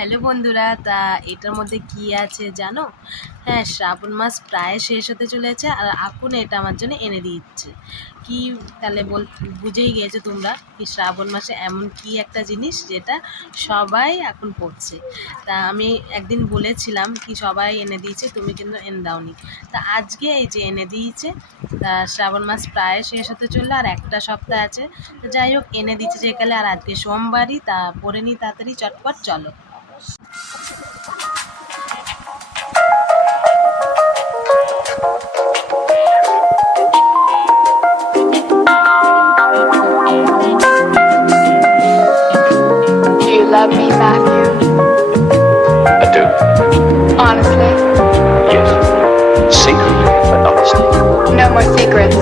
Hello বন্ধুরা, তা এটার মধ্যে কি আছে জানো? হ্যাঁ, শ্রাবণ মাস প্রায় শেষ হতে চলেছে আর এখন এটা আমার জন্য এনে দিচ্ছে কি। তাহলে বুঝেই গিয়েছো তোমরা কি শ্রাবণ মাসে এমন কি একটা জিনিস যেটা সবাই এখন পড়ছে। তা আমি একদিন বলেছিলাম কি সবাই এনে দিয়েছে, তুমি কিন্তু এনে দাওনি। তা আজকে এই যে এনে দিয়েছে। তা শ্রাবণ মাস প্রায় শেষ হতে চললো আর একটা সপ্তাহ আছে। তো যাই হোক, এনে দিচ্ছে যেকালে, আর আজকে সোমবারই, তা পড়ে নি তাড়াতাড়ি চটপট চলো। Do you love me, Matthew? I do. Honestly? Yes. Secretly, but honestly. No more secrets.